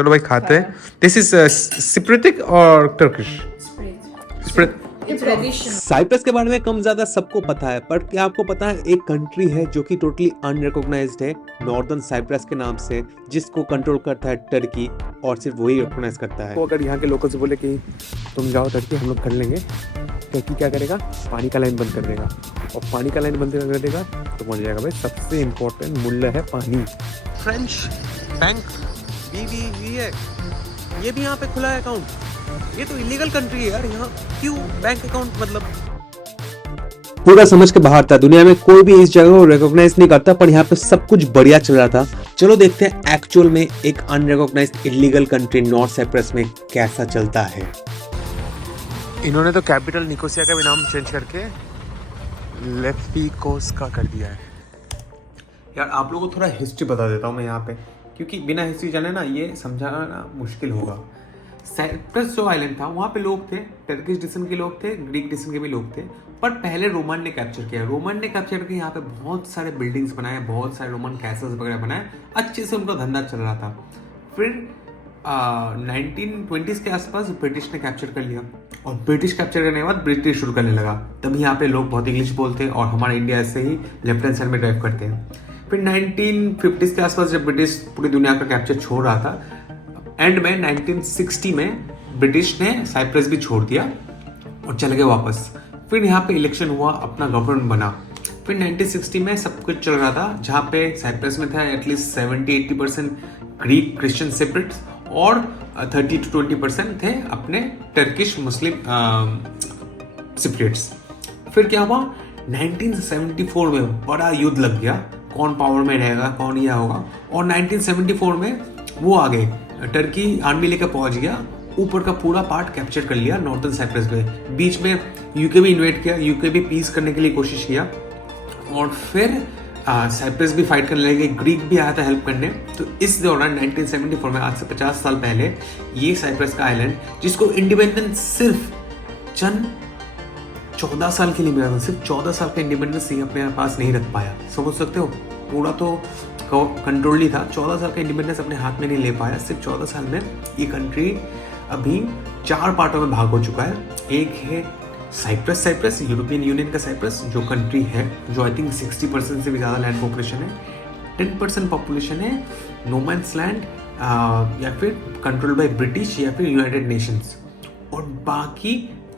चलो भाई खाते हैं। दिस इज सिप्रिटिक और टर्किश? साइप्रस के बारे में कम ज्यादा सबको पता है, पर क्या आपको पता है एक कंट्री है जो कि टोटली अनरिकॉग्नाइज्ड है नॉर्दर्न साइप्रस के नाम से, जिसको कंट्रोल करता है टर्की, और सिर्फ वही रिकॉग्नाइज करता है। तो अगर यहाँ के लोकल्स बोले कि तुम जाओ टर्की, हम लोग कर लेंगे, टर्की क्या करेगा? पानी का लाइन बंद कर देगा, और पानी का लाइन बंद कर देगा तो पहुंच जाएगा भाई सबसे इम्पोर्टेंट मूल्य है पानी। फ्रेंच बैंक BBV है, ये भी यहाँ पे खुला है अकाउंट। ये तो इलीगल कंट्री है यार, यहाँ क्यों बैंक अकाउंट? मतलब पूरा समझ के बाहर था। दुनिया में कोई भी इस जगह को रिकॉग्नाइज नहीं करता, पर यहाँ पे सब कुछ बढ़िया चल रहा था। चलो देखते हैं एक्चुअल में एक unrecognised illegal country North Cyprus में कैसा चलता है। इन्होंने तो कैपिटल निकोसिया का भी नाम चेंज करके लेफिकोस का कर दिया है। यार आप लोगों को थोड़ा हिस्ट्री बता देता हूँ मैं यहाँ पे, क्योंकि बिना हिस्ट्री जाने ना ये समझाना मुश्किल होगा। साइप्रस जो आइलैंड था वहाँ पे लोग थे, टर्किश डिसन के लोग थे, ग्रीक डिसन के भी लोग थे, पर पहले रोमन ने कैप्चर किया। रोमन ने कैप्चर करके यहाँ पे बहुत सारे बिल्डिंग्स बनाए, बहुत सारे रोमन कैसल्स वगैरह बनाए, अच्छे से उनका धंधा चल रहा था। फिर 1920s के आसपास ब्रिटिश ने कैप्चर कर लिया, और ब्रिटिश कैप्चर करने के बाद ब्रिटिश शुरू करने लगा। तभी यहाँ पे लोग बहुत इंग्लिश बोलते हैं, और हमारे इंडिया ऐसे ही लेफ्ट हैंड साइड में ड्राइव करते हैं। फिर 1950s के आसपास जब ब्रिटिश पूरी दुनिया का कैप्चर छोड़ रहा था, एंड में 1960 में ब्रिटिश ने साइप्रस भी छोड़ दिया और चले गए वापस। फिर यहाँ पे इलेक्शन हुआ, अपना गवर्नमेंट बना। फिर 1960 में सब कुछ चल रहा था, जहाँ पे साइप्रस में था एटलीस्ट 70-80% ग्रीक क्रिश्चियन सेपरेट्स, और 30-20% थे अपने टर्किश मुस्लिम सेपरेट्स। फिर क्या हुआ? 1974 में बड़ा युद्ध लग गया, कौन पावर में रहेगा, कौन यह होगा, और 1974 में वो आ गए, टर्की आर्मी लेकर पहुंच गया, ऊपर का पूरा पार्ट कैप्चर कर लिया नॉर्थर्न साइप्रस में। बीच में यूके भी इन्वेट किया, यूके भी पीस करने के लिए कोशिश किया, और फिर साइप्रस भी फाइट करने लगे, ग्रीक भी आया था हेल्प करने। तो इस दौरान 1974 में, आज से 50 साल पहले, ये साइप्रस का आइलैंड, जिसको इंडिपेंडेंस सिर्फ चंद 14 साल के लिए मिला था, सिर्फ 14 साल का इंडिपेंडेंस ये अपने पास नहीं रख पाया। समझ सकते हो, पूरा तो कंट्रोल ही था, 14 साल का इंडिपेंडेंस अपने हाथ में नहीं ले पाया। सिर्फ 14 साल में ये कंट्री अभी 4 पार्टों में भाग हो चुका है। एक है साइप्रस, यूरोपियन यूनियन का साइप्रस, जो कंट्री है, जो आई थिंक 60% से भी ज़्यादा लैंड पॉपुलेशन है। 10% पॉपुलेशन है नो मैन्स लैंड, या फिर कंट्रोल बाय ब्रिटिश या फिर यूनाइटेड नेशंस, और बाकी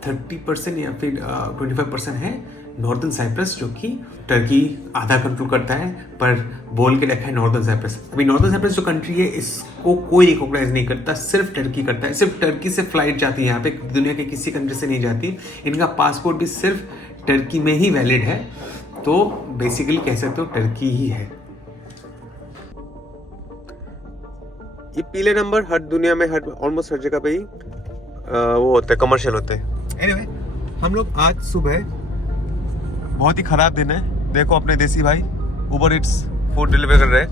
30% या फिर 25% है नॉर्दर्न साइप्रस, जो कि टर्की आधा कंट्रोल करता है, पर बोल के रखा है नॉर्दर्न साइप्रस। अभी नॉर्दर्न साइप्रस जो कंट्री है, इसको कोई रिकॉग्नाइज नहीं करता, सिर्फ टर्की करता है। सिर्फ टर्की से फ्लाइट जाती है यहाँ पे, दुनिया के किसी कंट्री से नहीं जाती। इनका पासपोर्ट भी सिर्फ टर्की में ही वैलिड है, तो बेसिकली कह सकते हो टर्की ही है। ये पीले नंबर हर दुनिया में, हर ऑलमोस्ट हर जगह पे ही वो होते हैं, कमर्शियल होते हैं। एनीवे, हम लोग आज सुबह, बहुत ही खराब दिन है, देखो अपने देसी भाई उबर इट्स फूड डिलीवर कर रहे हैं।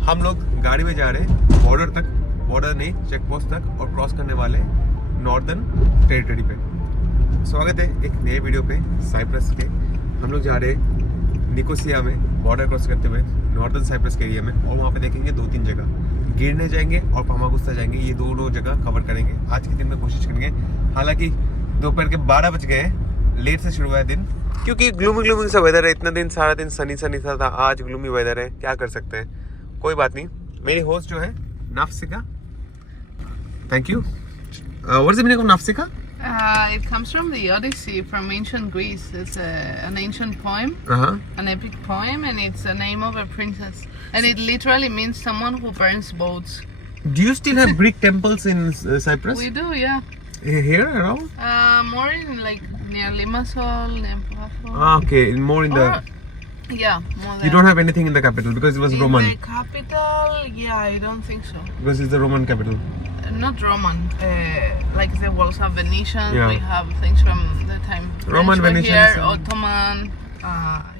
हम लोग गाड़ी में जा रहे हैं बॉर्डर तक, बॉर्डर नहीं चेक पोस्ट तक, और क्रॉस करने वाले नॉर्दर्न टेरिटरी पे। स्वागत है एक नए वीडियो पे साइप्रस के। हम लोग जा रहे हैं निकोसिया में, बॉर्डर क्रॉस करते हुए नॉर्दर्न साइप्रस के एरिया में, और वहाँ पे देखेंगे 2-3 जगह, गिरने जाएंगे और फामागुस्ता जाएंगे। ये दोनों जगह कवर करेंगे आज के दिन में, कोशिश करेंगे। हालांकि दोपहर के 12 बज गए, लेट से शुरू हुआ है दिन, क्योंकि ग्लूमी सा वेदर है। इतना दिन सारा दिन सनी सा था, आज ग्लूमी वेदर है, क्या कर सकते हैं, कोई बात नहीं। मेरी होस्ट जो है Nafsika, thank you. What is the meaning of Nafsika? It comes from the Odyssey from ancient Greece. It's an ancient poem, an epic poem, and it's the name of a princess. And it literally means someone who burns boats. Do you still have Greek temples in Cyprus? We do, yeah. Here around? More in like near Limassol, near Paphos. Okay, more in the... Yeah, more there. You don't have anything in the capital because it was Roman? In the capital, yeah, I don't think so. Because it's the Roman capital? Not Roman. Like the walls are Venetian. Yeah. We have things from the time Roman, French were Venetian, here, Ottoman.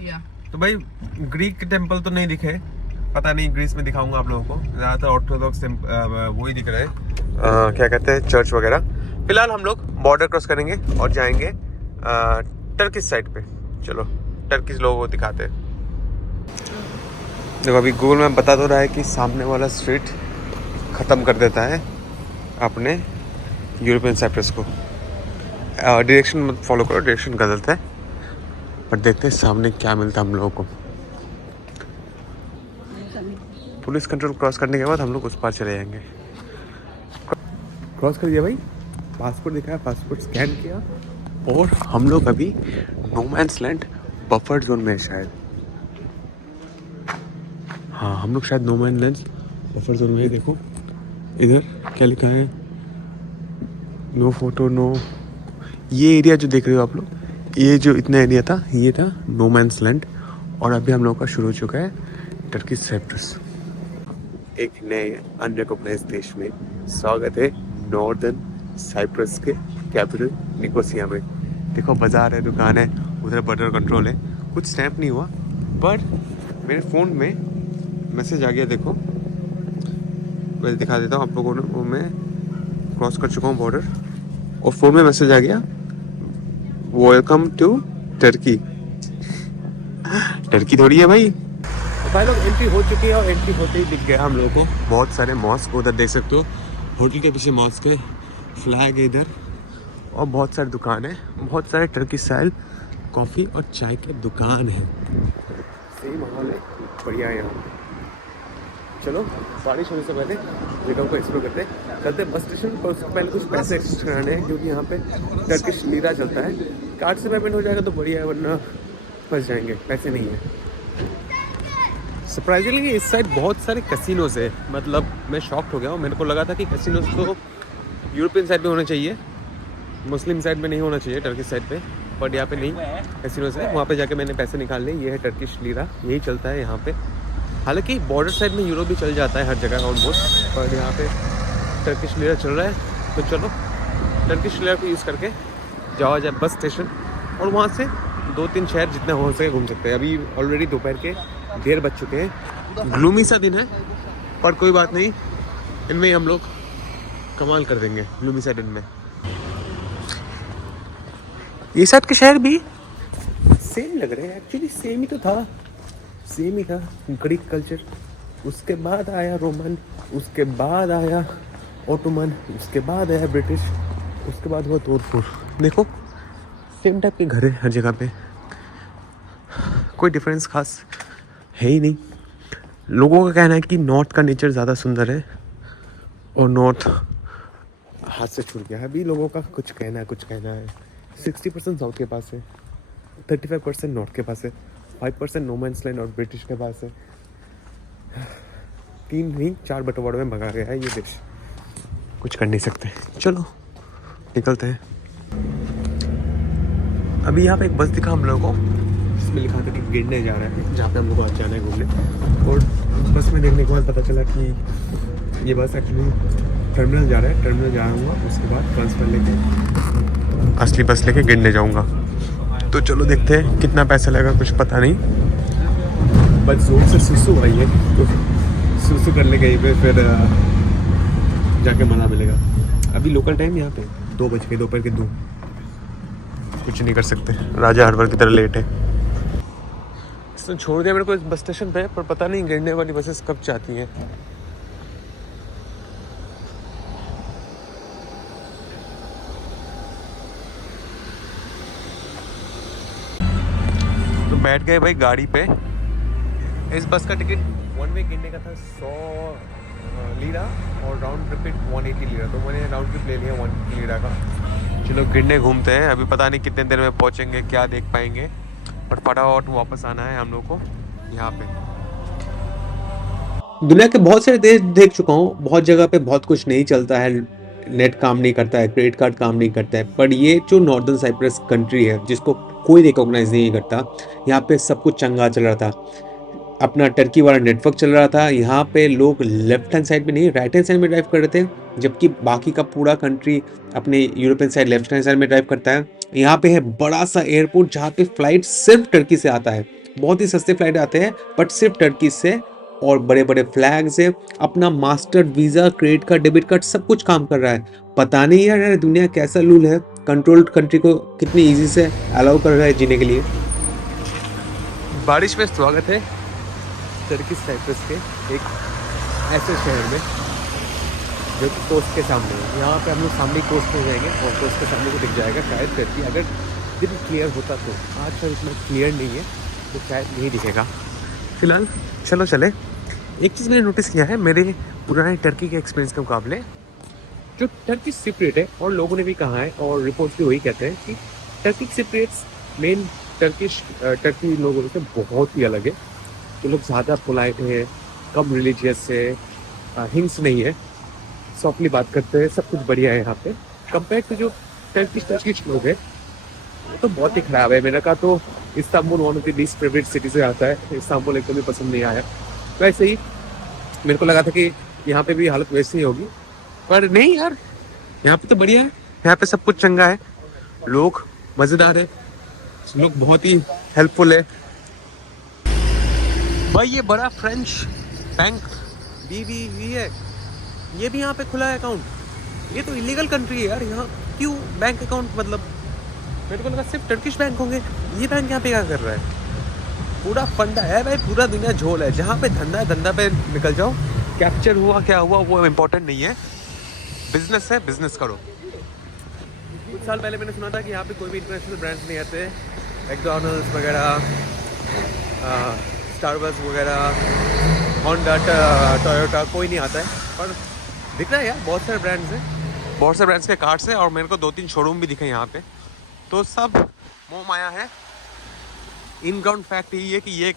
Yeah. तो भाई Greek temple तो नहीं दिखे, पता नहीं, Greece में दिखाऊंगा आप लोगों को। ज़्यादातर ऑर्थोडॉक्स वही दिख रहा है, क्या कहते हैं, चर्च वगैरह। फिलहाल हम लोग बॉर्डर क्रॉस करेंगे और जाएंगे टर्किश साइड पे। चलो टर्किश लोगों को दिखाते हैं। देखो अभी गूगल मैप बता तो रहा है कि सामने वाला स्ट्रीट ख़त्म कर देता है अपने यूरोपियन साइप्रस को। डायरेक्शन मत फॉलो करो, डायरेक्शन गलत है, पर देखते हैं सामने क्या मिलता है हम लोगों को। पुलिस कंट्रोल क्रॉस करने के बाद हम लोग उस पार चले जाएंगे। क्रॉस कर दिया भाई, पासपोर्ट दिखाया, पासपोर्ट स्कैन किया, और हम लोग अभी no man's land buffer zone में है शायद। हाँ, हम लोग शायद no man's land buffer zone में। देखो इधर क्या लिखा है, नो फोटो नो। ये एरिया जो देख रहे हो आप लोग, ये जो इतना एरिया था, ये था नो मैंस लैंड, और अभी हम लोग का शुरू हो चुका है टर्किश साइप्रस। एक नए अनरिकॉग्नाइज्ड देश में स्वागत है नॉर्दर्न साइप्रस के कैपिटल निकोसिया में। देखो बाजार है, दुकान है, उधर बॉर्डर कंट्रोल है। कुछ स्टैम्प नहीं हुआ, पर मेरे फ़ोन में मैसेज आ गया। देखो मैं दिखा देता हूँ आप लोगों को। मैं क्रॉस कर चुका हूँ बॉर्डर, और फ़ोन में मैसेज आ गया, वेलकम टू टर्की। टर्की थोड़ी है भाई। तो भाई लोग एंट्री हो चुकी है, और एंट्री होते ही दिख गया हम लोगों को बहुत सारे मॉस्क। उधर देख सकते हो, होटल के पीछे मॉस्क है, फ्लैग है इधर, और बहुत सारी दुकान है, बहुत सारे टर्की स्टाइल कॉफ़ी और चाय के दुकान है। सही माहौल है, बढ़िया है यहाँ। चलो बारिश होने से पहले जगह को एक्सप्लोर करते हैं, चलते हैं बस स्टेशन। पर उससे पहले कुछ पैसे एक्सचेंज कराने हैं, क्योंकि यहाँ पे टर्किश लीरा चलता है। कार्ड से पेमेंट हो जाएगा तो बढ़िया है, वरना फंस जाएंगे, पैसे नहीं है। सरप्राइजिंगली इस साइड बहुत सारे कैसीनोज है, मतलब मैं शॉक्ड हो गया हूँ। मेरे को लगा था कि कैसीनोज तो यूरोपियन साइड पे होने चाहिए, मुस्लिम साइड में नहीं होना चाहिए, टर्किश साइड पे, बट यहाँ पे नहीं कैसीनोज है। वहाँ पे जाके मैंने पैसे निकाल लिए। ये है टर्किश लीरा, यही चलता है यहाँ पे। हालांकि बॉर्डर साइड में यूरो भी चल जाता है हर जगह ऑलमोस्ट, पर यहाँ पे टर्किश लीरा चल रहा है। तो चलो टर्किश लीरा को यूज़ करके जाओ जाए बस स्टेशन, और वहाँ से 2-3 शहर जितना हो सके घूम सकते हैं। अभी ऑलरेडी दोपहर के 1:30 बज चुके हैं। ग्लूमी सा दिन है, पर कोई बात नहीं, इनमें हम लोग कमाल कर देंगे ग्लूमी सा दिन में। ये साइड के शहर भी सेम लग रहे हैं, एक्चुअली सेम ही तो था, सेम ही था। ग्रीक कल्चर, उसके बाद आया रोमन, उसके बाद आया ओटोमन, उसके बाद आया ब्रिटिश, उसके बाद हुआ तोड़फोड़। देखो सेम टाइप के घर है हर जगह पे, कोई डिफरेंस खास है ही नहीं। लोगों का कहना है कि नॉर्थ का नेचर ज़्यादा सुंदर है, और नॉर्थ हाथ से छूट गया है। अभी लोगों का कुछ कहना है। 60% साउथ के पास है, 35% नॉर्थ के पास है, 5% नो मैंस लैंड और ब्रिटिश के पास है। 3 नहीं 4 बंटवारों में भगा गया है ये देश, कुछ कर नहीं सकते। चलो निकलते हैं। अभी यहाँ पे एक बस दिखा हम लोगों को, जिसमें लिखा था कि गिरने जा रहा है, जहाँ पे हम लोग को आज जाना है घूमने। और बस में देखने के बाद पता चला कि ये बस एक्चुअली टर्मिनल जा रहा है। टर्मिनल जाऊँगा, उसके बाद ट्रांसफर लेके असली बस लेके गिरने जाऊँगा। तो चलो देखते हैं कितना पैसा लगेगा, कुछ पता नहीं। बस जोर से सुसु आई है, तो सुसु करने गई पे फिर जाके मना मिलेगा। अभी लोकल टाइम यहाँ पे 2 बज गए, दोपहर के 2। कुछ नहीं कर सकते, राजा हर बार की तरह लेट है। इसने छोड़ दिया मेरे को इस बस स्टेशन पे, पर पता नहीं गिरने वाली बसेस कब जाती हैं। तो बैठ गए भाई गाड़ी पे। इस बस का टिकट 1 वे गिरने का था 100 लीरा, और राउंड ट्रिप 180 लीरा। तो मैंने राउंड ट्रिप ले लिया 180 लीरा का। चलो गिरने घूमते हैं। अभी पता नहीं कितने देर में पहुंचेंगे, क्या देख पाएंगे, पर फटाफट वापस आना है हम लोग को यहाँ पे। दुनिया के बहुत सारे देश देख चुका हूँ, बहुत जगह पे बहुत कुछ नहीं चलता है, नेट काम नहीं करता है, क्रेडिट कार्ड काम नहीं करता है, पर ये जो नॉर्दर्न साइप्रस कंट्री है जिसको कोई रिकॉग्नाइज नहीं करता, यहाँ पे सब कुछ चंगा चल रहा था। अपना टर्की वाला नेटवर्क चल रहा था। यहाँ पे लोग लेफ्ट हैंड साइड में नहीं, राइट हैंड साइड में ड्राइव कर रहे थे, जबकि बाकी का पूरा कंट्री अपने European side left hand side में ड्राइव करता है। यहाँ पे है बड़ा सा एयरपोर्ट, जहाँ पे फ्लाइट सिर्फ टर्की से आता है। बहुत ही सस्ते फ्लाइट आते हैं, बट सिर्फ टर्की से, और बड़े बड़े फ्लैग्स है। अपना master visa, credit card, debit card सब कुछ काम कर रहा है। पता नहीं यार दुनिया कैसा रूल है, कंट्रोल्ड कंट्री को कितनी ईजी से अलाउ कर रहा है जीने के लिए। बारिश में स्वागत है टर्किश साइप्रस के एक ऐसे शहर में जो कि कोस्ट के सामने है। यहाँ पे हम लोग सामने कोस्ट में जाएंगे और कोस्ट के सामने को दिख जाएगा शायद टर्की। अगर दिन क्लियर होता तो, आज कल इतना क्लियर नहीं है तो शायद नहीं दिखेगा। फिलहाल चलो चले। एक चीज़ मैंने नोटिस किया है मेरे पुराने टर्की के एक्सपीरियंस के मुकाबले, जो टर्की सिपरेट है और लोगों ने भी कहा है और रिपोर्ट्स भी वही कहते हैं कि टर्की सिपरेट्स मेन टर्की लोगों से बहुत ही अलग है। तो लोग ज़्यादा पोलाइट है, कम रिलीजियस है, हिंस नहीं है, सॉफ्टली बात करते हैं, सब कुछ बढ़िया है यहाँ पे। कंपेयर टू जो टर्किश लोग हैं वो तो बहुत ही ख़राब है। मेरा कहा तो Istanbul one of the least favourite city से आता है। इस्तांबुल एकदम भी पसंद नहीं आया। वैसे ही मेरे को लगा था कि यहाँ पे भी हालत वैसी ही होगी, पर नहीं यार, यहाँ पे तो बढ़िया है। यहाँ पे सब कुछ चंगा है, लोग मज़ेदार है, लोग बहुत ही हेल्पफुल है। भाई ये बड़ा फ्रेंच बैंक BBV है, ये भी यहाँ पे खुला है अकाउंट। ये तो इलीगल कंट्री है यार, यहाँ क्यों बैंक अकाउंट? मतलब मेरे को लगा सिर्फ टर्किश बैंक होंगे, ये बैंक यहाँ पे क्या कर रहा है? पूरा फंडा है भाई, पूरा दुनिया झोल है। जहाँ पे धंधा है धंधा पे निकल जाओ, कैप्चर हुआ क्या हुआ वो इम्पोर्टेंट नहीं है। बिजनेस है, बिजनेस करो। कुछ साल पहले मैंने सुना था कि यहाँ पे कोई भी इंटरनेशनल ब्रांड्स नहीं आते, मैकडॉनल्ड्स वगैरह, स्टारबक्स वगैरह, होंडा, टोयोटा, कोई नहीं आता है। पर दिख रहा है यार, बहुत सारे ब्रांड्स हैं, बहुत सारे ब्रांड्स के कार्ड्स हैं और मेरे को 2-3 शोरूम भी दिखे यहाँ पे। तो सब मोह माया है। इन ग्राउंड फैक्ट यही है कि ये एक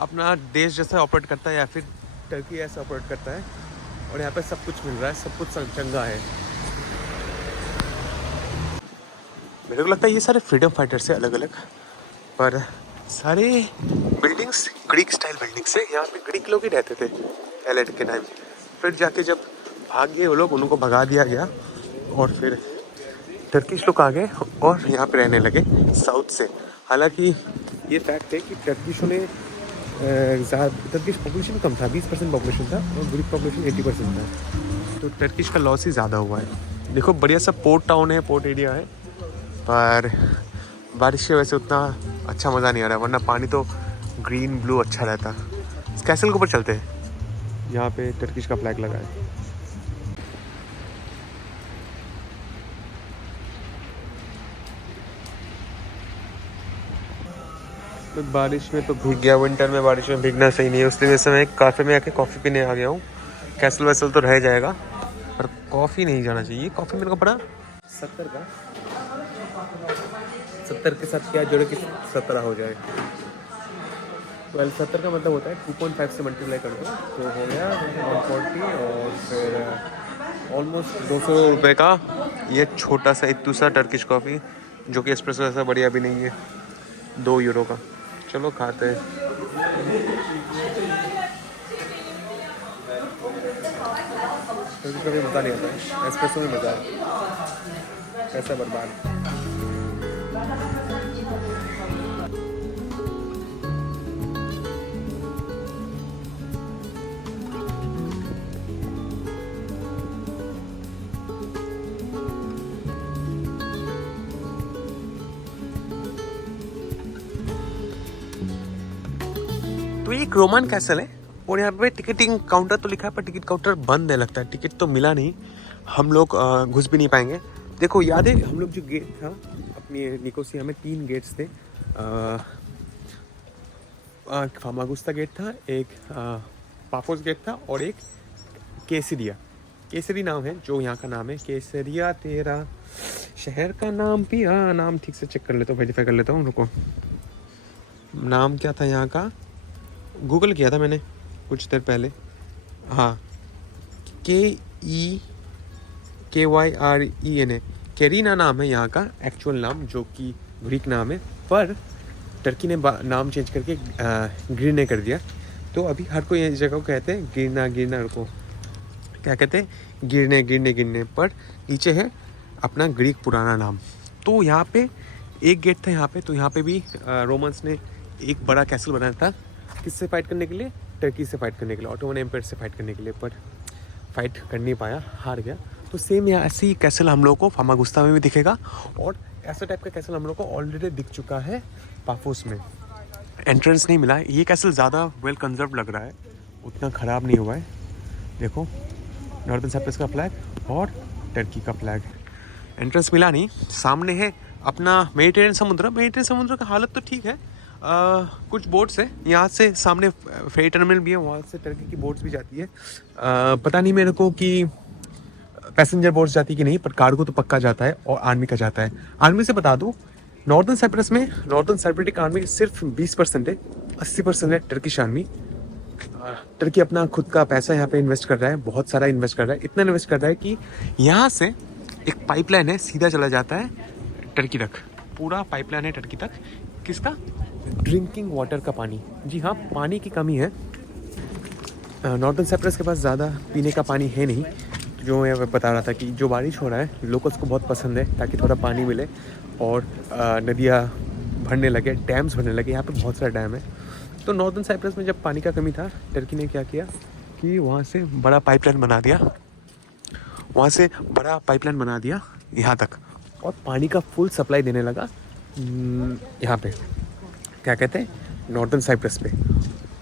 अपना देश जैसा ऑपरेट करता है या फिर टर्की ऐसा ऑपरेट करता है और यहाँ पे सब कुछ मिल रहा है, सब कुछ चंगा है। मेरे को लगता है ये सारे फ्रीडम फाइटर्स है अलग अलग, पर सारे बिल्डिंग्स ग्रीक स्टाइल बिल्डिंग्स है। यहाँ पे ग्रीक लोग ही रहते थे एलेट के टाइम। फिर जाके जब भाग गए वो लोग, उनको भगा दिया गया और फिर टर्किश लोग आ गए और यहाँ पे रहने लगे साउथ से। हालांकि ये फैक्ट है कि टर्किशों ने टर्किश पॉपुलेशन कम था, 20% पॉपुलेशन था और ग्रीक पॉपुलेशन 80% था। तो टर्किश का लॉस ही ज़्यादा हुआ है। देखो बढ़िया सा पोर्ट टाउन है, पोर्ट एरिया है, पर बारिश की वजह से उतना अच्छा मज़ा नहीं आ रहा, वरना पानी तो ग्रीन ब्लू अच्छा रहता। इस कैसल के ऊपर चलते हैं, यहाँ पे टर्किश का फ्लैग लगा है। तो बारिश में तो भीग गया, विंटर में बारिश में भीगना सही नहीं है, उसकी वजह से मैं कैफ़े में आके कॉफ़ी पीने आ गया हूँ। कैसल वैसल तो रह जाएगा पर कॉफ़ी नहीं जाना चाहिए। कॉफ़ी मेरे को पड़ा 70 का, 70 के साथ क्या जोड़े कि 17 हो जाए। 70 का मतलब होता है 2.5 से मल्टीप्लाई कर दो तो हो गया 140 और फिर ऑलमोस्ट 200 रुपये का ये छोटा सा इत्तू सा टर्किश कॉफ़ी, जो कि एस्प्रेसो ऐसा बढ़िया भी नहीं है, 2 यूरो का। चलो खाते हैं। कभी मज़ा नहीं आता है, एस्प्रेसो में मज़ा है, पैसा बर्बाद। तो ये एक रोमन कैसल है और यहाँ पे टिकटिंग काउंटर तो लिखा है पर टिकट काउंटर बंद है लगता है, टिकट तो मिला नहीं, हम लोग घुस भी नहीं पाएंगे। देखो याद है हम लोग जो गेट था अपनी निकोसिया में 3 गेट्स थे, फामागुस्ता गेट था, एक पाफोस गेट था और एक केसरिया। केसरी नाम है जो यहाँ का नाम है, केसरिया तेरा शहर का नाम पिया। नाम ठीक से चेक कर लेता हूँ, वेरीफाई कर लेता हूँ, रुको। नाम क्या था यहाँ का, गूगल किया था मैंने कुछ देर पहले। हाँ, KEKYRENA, कैरीना नाम है यहाँ का एक्चुअल नाम, जो कि ग्रीक नाम है, पर टर्की ने नाम चेंज करके गिरने कर दिया। तो अभी हर कोई इस जगह को कहते हैं गिरना, रुको क्या कहते हैं, गिरने, पर नीचे है अपना ग्रीक पुराना नाम। तो यहाँ पे एक गेट था यहाँ पे, तो यहाँ पे भी रोमन्स ने एक बड़ा कैसल बनाया था, किससे फाइट करने के लिए, टर्की से फाइट करने के लिए, ऑटोमन एम्पायर से फाइट करने के लिए, पर फाइट कर नहीं पाया, हार गया। तो सेम यहाँ ऐसी कैसल हम लोग को फामागुस्ता में भी दिखेगा और ऐसा टाइप का कैसल हम लोग को ऑलरेडी दिख चुका है पाफोस में। एंट्रेंस नहीं मिला, ये कैसल ज़्यादा वेल कंजर्व लग रहा है, उतना ख़राब नहीं हुआ है। देखो नॉर्दर्न साइप्रस का फ्लैग और टर्की का फ्लैग। एंट्रेंस मिला नहीं, सामने है अपना मेडिटेरियन समुद्र का हालत तो ठीक है। कुछ बोट्स है यहाँ से, सामने फेरी टर्मिनल भी है, वहाँ से टर्की की बोट्स भी जाती है। पता नहीं मेरे को कि पैसेंजर बोट्स जाती है कि नहीं, पर कार्गो तो पक्का जाता है और आर्मी का जाता है। आर्मी से बता दूँ, नॉर्दर्न साइप्रस में नॉर्दर्न साइप्रेटिक आर्मी सिर्फ 20% है, 80% है टर्किश आर्मी। टर्की अपना खुद का पैसा यहाँ पे इन्वेस्ट कर रहा है, बहुत सारा इन्वेस्ट कर रहा है, इतना इन्वेस्ट कर रहा है कि यहाँ से एक पाइपलाइन है, सीधा चला जाता है टर्की तक। पूरा पाइपलाइन है टर्की तक। किसका? ड्रिंकिंग वाटर का पानी। जी हाँ, पानी की कमी है। नॉर्दर्न साइप्रस के पास ज़्यादा पीने का पानी है नहीं। जो मैं बता रहा था कि जो बारिश हो रहा है लोकल्स को बहुत पसंद है, ताकि थोड़ा पानी मिले और नदियाँ भरने लगे, डैम्स भरने लगे। यहाँ पे बहुत सारा डैम है। तो नॉर्दर्न साइप्रस में जब पानी का कमी था, टर्की ने क्या किया कि वहाँ से बड़ा पाइपलाइन बना दिया, यहाँ तक, और पानी का फुल सप्लाई देने लगा यहाँ पे, क्या कहते हैं, नॉर्दर्न साइप्रस पे।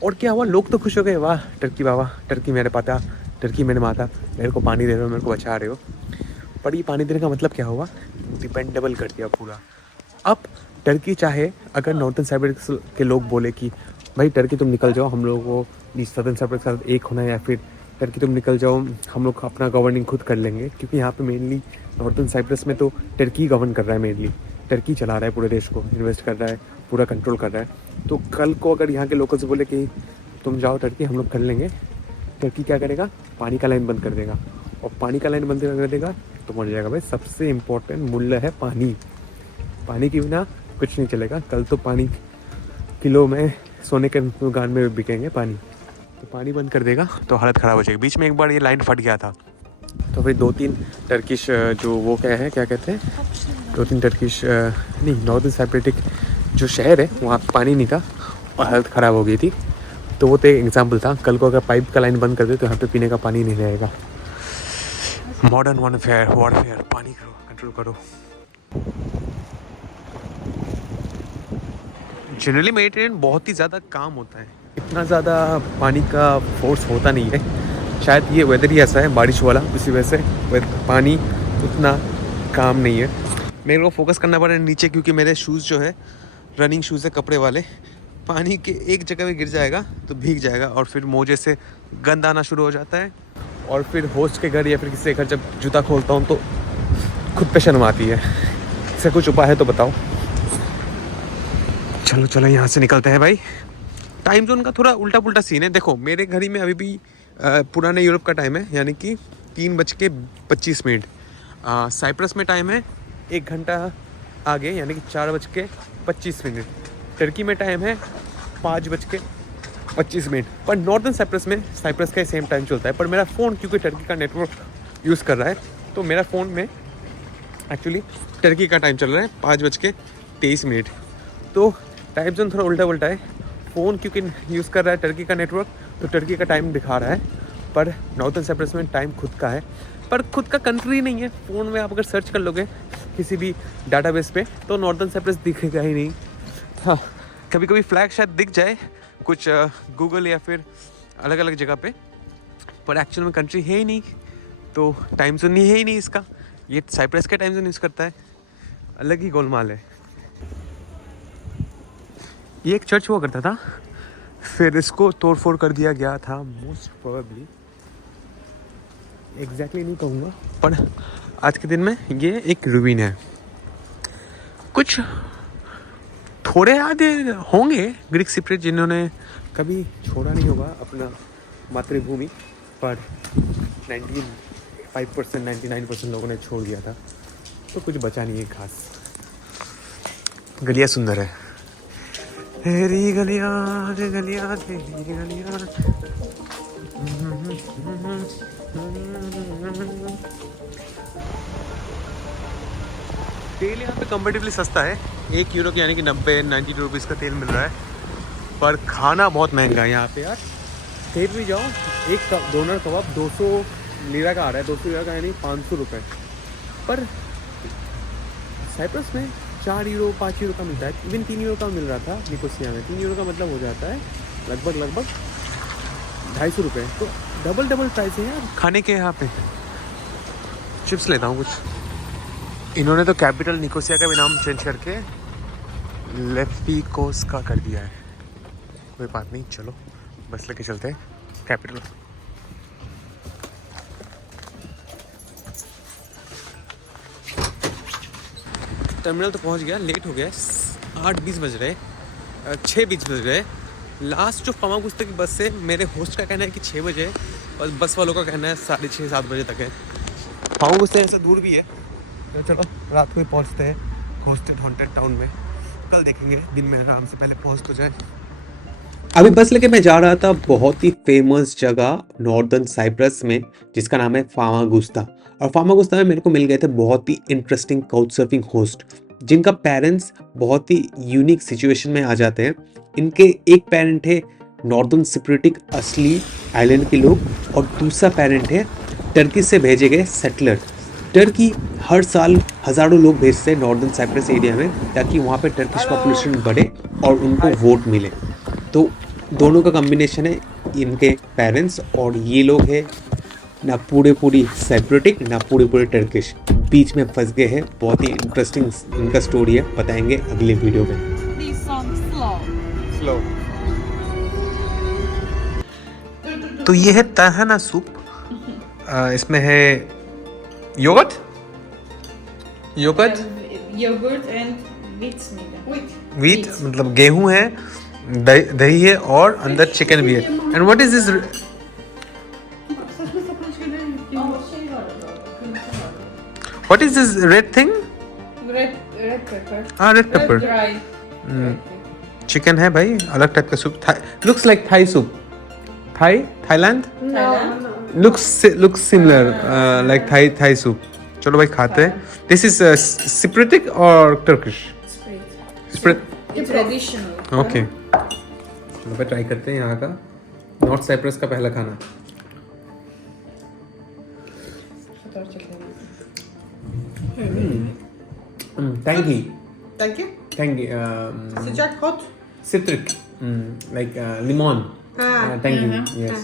और क्या हुआ, लोग तो खुश हो गए, वाह टर्की बाबा, टर्की मेरे पाता, टर्की मेरे माता, मेरे को पानी दे रहे हो, मेरे को बचा रहे हो। पर ये पानी देने का मतलब क्या हुआ, डिपेंडेबल कर दिया पूरा। अब टर्की चाहे, अगर नॉर्दर्न साइप्रस के लोग बोले कि भाई टर्की तुम निकल जाओ, हम लोगों को सदर्न साइप्रस के साथ एक होना है, या फिर टर्की तुम निकल जाओ, हम लोग अपना गवर्निंग खुद कर लेंगे, क्योंकि यहाँ पे मेनली नॉर्दर्न साइप्रस में तो टर्की गवर्न कर रहा है, मेनली टर्की चला रहा है पूरे देश को, इन्वेस्ट कर रहा है, पूरा कंट्रोल कर रहा है। तो कल को अगर यहाँ के लोगों से बोले कि तुम जाओ टर्की, हम लोग कर लेंगे, टर्की क्या करेगा, पानी का लाइन बंद कर देगा। और पानी का लाइन बंद कर देगा तो मर जाएगा भाई। सबसे इम्पोर्टेंट मूल्य है पानी। पानी के बिना कुछ नहीं चलेगा। कल तो पानी किलो में सोने के दुकान में बिकेंगे पानी। तो पानी बंद कर देगा तो हालत ख़राब हो जाएगी। बीच में एक बार ये लाइन फट गया था, तो फिर 2-3 टर्किश जो वो क्या कहते हैं, 2-3 टर्किश नहीं, नॉर्दर्न साइप्रेटिक जो शहर है वहाँ पानी नहीं था और हालत ख़राब हो गई थी। तो वो तो एक एग्जाम्पल था। कल को अगर पाइप का लाइन बंद कर दे तो यहाँ पे पीने का पानी नहीं रहेगा। मॉडर्न वॉरफेयर, पानी करो, कंट्रोल करो। जनरली मेडिटेरियन बहुत ही ज़्यादा काम होता है, इतना ज़्यादा पानी का फोर्स होता नहीं है। शायद ये वेदर ही ऐसा है, बारिश वाला, इसी वजह से पानी उतना काम नहीं है। मेरे को फोकस करना पड़ा नीचे, क्योंकि मेरे शूज़ जो है रनिंग शूज़ है कपड़े वाले, पानी के एक जगह पे गिर जाएगा तो भीग जाएगा और फिर मोजे से गंद आना शुरू हो जाता है। और फिर होस्ट के घर या फिर किसी के घर जब जूता खोलता हूँ तो खुद पे शर्म आती है। इसका कुछ उपाय है तो बताओ। चलो यहाँ से निकलते हैं भाई। टाइम जोन का थोड़ा उल्टा पुल्टा सीन है। देखो मेरे घड़ी में अभी भी पुराने यूरोप का टाइम है, यानी कि 3:25। साइप्रस में टाइम है 1 घंटा आगे, यानी कि 4:25। टर्की में टाइम है 5:25। पर नॉर्दर्न साइप्रस का सेम टाइम चलता है। पर मेरा फ़ोन क्योंकि टर्की का नेटवर्क यूज़ कर रहा है, तो मेरा फ़ोन में एक्चुअली टर्की का टाइम चल रहा है 5:23। तो टाइम जोन थोड़ा उल्टा पुल्टा है। फ़ोन क्योंकि यूज़ कर रहा है टर्की का नेटवर्क, तो टर्की का टाइम दिखा रहा है, पर नॉर्दर्न साइप्रस में टाइम खुद का है, पर खुद का कंट्री नहीं है। फ़ोन में आप अगर सर्च कर लोगे किसी भी डाटाबेस पे तो नॉर्दर्न साइप्रस दिखेगा ही नहीं। हाँ, कभी कभी फ्लैग शायद दिख जाए कुछ गूगल या फिर अलग अलग जगह पे, पर एक्चुअल में कंट्री है ही नहीं, तो टाइम जोन है ही नहीं इसका। ये साइप्रस का टाइम जोन यूज़ करता है, अलग ही गोलमाल है। ये एक चर्च हुआ करता था, फिर इसको तोड़ फोड़ कर दिया गया था, मोस्ट प्रोबेबली, एग्जैक्टली नहीं कहूँगा, पर आज के दिन में ये एक रुइन है। कुछ थोड़े आधे होंगे ग्रीक सिप्रेट जिन्होंने कभी छोड़ा नहीं होगा अपना मातृभूमि, पर 95% 99% लोगों ने छोड़ दिया था, तो कुछ बचा नहीं है खास। गलियाँ सुंदर है, तेरी गलियाँ तेरी गलियाँ तेरी गलियाँ। तेल यहाँ पे कंपेरेटिवली सस्ता है, 1 यूरो यानी कि 90-92 रुपीज़ का तेल मिल रहा है, पर खाना बहुत महंगा है यहाँ पे यार। फिर भी जाओ, एक डोनर कबाब 200 लीरा का आ रहा है, 200 लीरा का यानी 500 रुपये। पर साइप्रस में 4 यूरो 5 यूरो का मिलता है, इवन 3 यूरो का मिल रहा था निकोसिया में। 3 यूरो का मतलब हो जाता है लगभग 250 रुपये। तो डबल डबल प्राइस है यार खाने के यहाँ पे। चिप्स लेता हूँ कुछ। इन्होंने तो कैपिटल निकोसिया का भी नाम चेंज करके लेपिकोस का कर दिया है। कोई बात नहीं, चलो बस लेके चलते हैं कैपिटल। टर्मिनल तो पहुंच गया, लेट हो गया, 8:20 बज रहे, 6:20 बज रहे। लास्ट जो फमागुस्ता की बस से मेरे होस्ट का कहना है कि 6 बजे, और बस वालों का कहना है 6:30 7 बजे तक है। फमागुस्ता ऐसे दूर भी है, तो चलो रात को ही पहुंचते हैं हॉस्टेड हॉन्टेड टाउन में। कल देखेंगे, दिन में आराम से पहले पहुंच तो जाए। अभी बस लेके मैं जा रहा था बहुत ही फेमस जगह नॉर्दर्न साइप्रस में, जिसका नाम है फामागुस्ता। और फामागुस्ता में मेरे को मिल गए थे बहुत ही इंटरेस्टिंग काउच सर्फिंग होस्ट, जिनका पेरेंट्स बहुत ही यूनिक सिचुएशन में आ जाते हैं। इनके एक पेरेंट है नॉर्दर्न सिप्रेटिक असली आइलैंड के लोग, और दूसरा पेरेंट है टर्की से भेजे गए सेटलर। टर्की हर साल हज़ारों लोग भेजते हैं नॉर्दर्न साइप्रस एरिया में, ताकि वहाँ पे टर्किश पॉपुलेशन बढ़े और उनको वोट मिले। तो दोनों का कॉम्बिनेशन है इनके पेरेंट्स, और ये लोग हैं ना पूरी सेपरेटिक ना पूरी टर्किश, बीच में फंस गए हैं। बहुत ही इंटरेस्टिंग इनका स्टोरी है, बताएंगे अगले वीडियो में। स्लो। तो ये है तहना सूप, इसमें है योगर्ट एंड व्हीट मतलब गेहूं है, दही है, और अंदर चिकन भी है। And what is this? What is this red thing? red pepper. Red pepper. Dry. Chicken है भाई, अलग टाइप का soup. Looks like Thai soup. Thailand Thailand. looks similar like Thai soup. चलो भाई खाते हैं। This is Cypriot or Turkish? Cypriot. It's traditional. Okay. चलो भाई ट्राई करते हैं यहाँ का नॉर्थ साइप्रस का पहला खाना। Tangy. Thank you. Tangy. Sıcak hot. Citric. Like limon. Tangy. Yes.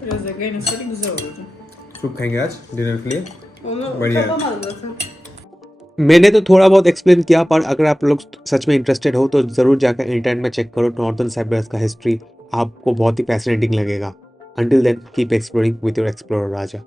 Biraz da kaynasaydı güzel olurdu. Soup खाएंगे आज डिनर के लिए। Onu बढ़िया। kapamadı zaten. मैंने तो थोड़ा बहुत एक्सप्लेन किया, पर अगर आप लोग सच में इंटरेस्टेड हो तो ज़रूर जाकर इंटरनेट में चेक करो नॉर्दर्न साइप्रस का हिस्ट्री, आपको बहुत ही फैसिनेटिंग लगेगा। Until then keep exploring with your explorer Raja.